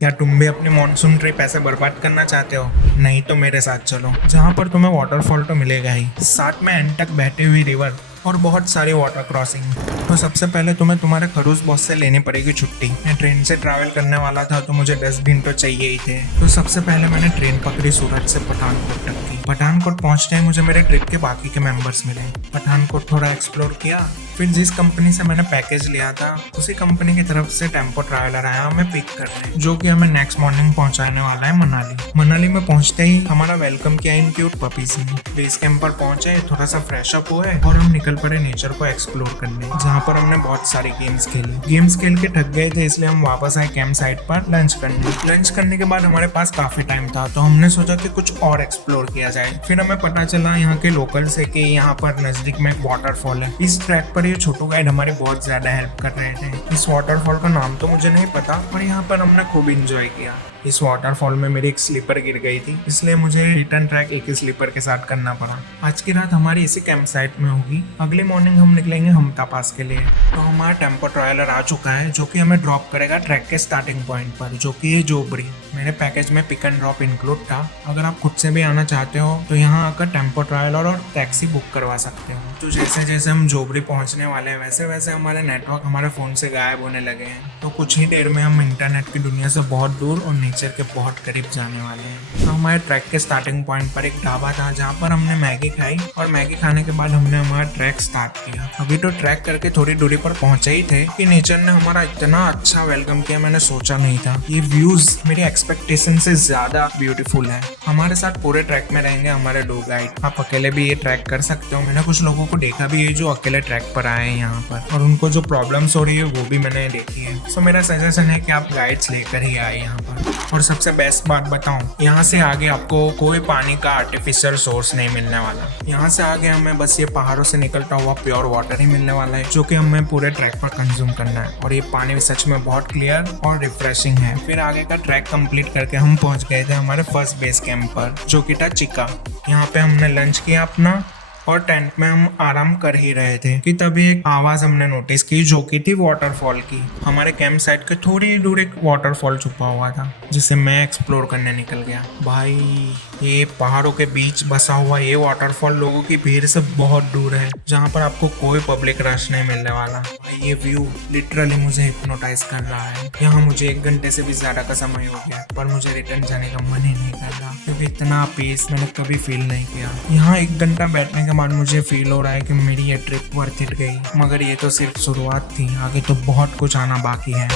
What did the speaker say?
क्या तुम भी अपनी मॉनसून ट्रिप ऐसे बर्बाद करना चाहते हो? नहीं तो मेरे साथ चलो, जहाँ पर तुम्हें वाटरफॉल तो मिलेगा ही, साथ में एंड तक बहती हुई रिवर और बहुत सारी वाटर क्रॉसिंग। तो सबसे पहले तुम्हें तुम्हारे खरूस बॉस से लेनी पड़ेगी छुट्टी। मैं ट्रेन से ट्रैवल करने वाला था तो मुझे 10 दिन तो चाहिए ही थे। तो सबसे पहले मैंने ट्रेन पकड़ी सूरत से पठानकोट तक की। पठानकोट पहुंचते ही मुझे मेरे ट्रिप के बाकी के मेंबर्स मिले। पठानकोट थोड़ा एक्सप्लोर किया, फिर जिस कंपनी से मैंने पैकेज लिया था उसी कंपनी की तरफ से टेम्पो ट्रैवलर आया हमें पिक करने, जो कि हमें नेक्स्ट मॉर्निंग पहुंचाने वाला है मनाली। मनाली में पहुंचते ही हमारा वेलकम किया इन क्यूट पपीज ने। बेस कैंप पर पहुंचे, थोड़ा सा फ्रेश अप हुए और हम निकल पड़े नेचर को एक्सप्लोर करने, जहाँ पर हमने बहुत सारी गेम्स खेली। गेम्स खेल के थक गए थे, इसलिए हम वापस आए कैंप साइट पर लंच करने। लंच करने के बाद हमारे पास काफी टाइम था तो हमने सोचा कि कुछ और एक्सप्लोर किया जाए। फिर हमें पता चला यहाँ के लोकल से कि यहाँ पर नजदीक में एक वाटरफॉल है। इस ट्रैक पर ये छोटू गाइड हमारी बहुत ज्यादा हेल्प कर रहे थे। इस वाटरफॉल का नाम तो मुझे नहीं पता, पर यहाँ पर हमने खूब इंजॉय किया। इस वाटरफॉल में मेरी एक स्लीपर गिर गई थी, इसलिए मुझे रिटर्न ट्रैक एक ही स्लीपर के साथ करना पड़ा। आज की रात हमारी इसी कैंप साइट में होगी। अगले मॉर्निंग हम निकलेंगे हमटा पास के लिए। तो हमारा टेम्पो ट्रैवलर आ चुका है, जो कि हमें ड्रॉप करेगा ट्रैक के स्टार्टिंग पॉइंट पर, जो कि है जोबरी। मेरे पैकेज में पिक एंड ड्रॉप इंक्लूड था। अगर आप खुद से भी आना चाहते हो तो यहाँ आकर टेम्पो ट्रैवलर और टैक्सी बुक करवा सकते हो। तो जैसे जैसे हम जोबरी पहुंचने वाले हैं वैसे वैसे हमारे नेटवर्क हमारे फोन से गायब होने लगे हैं। तो कुछ ही देर में हम इंटरनेट की दुनिया से बहुत दूर और नेचर के बहुत करीब जाने वाले हैं। तो हमारे ट्रैक के स्टार्टिंग पॉइंट पर एक ढाबा था, जहाँ पर हमने मैगी खाई और मैगी खाने के बाद हमने हमारा ट्रैक स्टार्ट किया। अभी तो ट्रैक करके थोड़ी दूरी पर पहुंचे ही थे कि नेचर ने हमारा इतना अच्छा वेलकम किया, मैंने सोचा नहीं था। ये व्यूज मेरी एक्सपेक्टेशन से ज्यादा ब्यूटीफुल है। हमारे साथ पूरे ट्रैक में रहेंगे हमारे 2 गाइड। आप अकेले भी ये ट्रैक कर सकते हो। मैंने कुछ लोगों को देखा भी है जो अकेले ट्रैक पर आए हैं यहाँ पर, और उनको जो प्रॉब्लम्स हो रही है वो भी मैंने देखी है। सो मेरा सजेशन है कि आप गाइड्स लेकर ही आए यहाँ पर। और सबसे बेस्ट बात बताऊं, यहाँ से आगे आपको कोई पानी का आर्टिफिशियल सोर्स नहीं मिलने वाला। यहाँ से आगे हमें बस ये पहाड़ों से निकलता हुआ प्योर वाटर ही मिलने वाला है, जो कि हमें पूरे ट्रैक पर कंज्यूम करना है। और ये पानी सच में बहुत क्लियर और रिफ्रेशिंग है। फिर आगे का ट्रैक कंप्लीट करके हम पहुंच गए थे हमारे फर्स्ट बेस कैंप पर, जो कि था चिका। यहाँ पे हमने लंच किया अपना और टेंट में हम आराम कर ही रहे थे कि तभी एक आवाज हमने नोटिस की, जो कि थी वाटरफॉल की। हमारे कैंप साइट के थोड़ी दूर एक वाटरफॉल छुपा हुआ था, जिसे मैं एक्सप्लोर करने निकल गया। भाई, ये पहाड़ों के बीच बसा हुआ ये वाटरफॉल लोगों की भीड़ से बहुत दूर है, जहाँ पर आपको कोई पब्लिक रश नहीं मिलने वाला। भाई, ये व्यू लिटरली मुझे हिप्नोटाइज कर रहा है। यहाँ मुझे 1 घंटे से भी ज्यादा का समय हो गया, पर मुझे रिटर्न जाने का मन ही नहीं कर रहा, क्योंकि इतना पीस मैंने कभी फील नहीं किया। यहाँ 1 घंटा बैठने के बाद मुझे फील हो रहा है कि मेरी ये ट्रिप वर्थ इट गई। मगर ये तो सिर्फ शुरुआत थी, आगे तो बहुत कुछ आना बाकी है।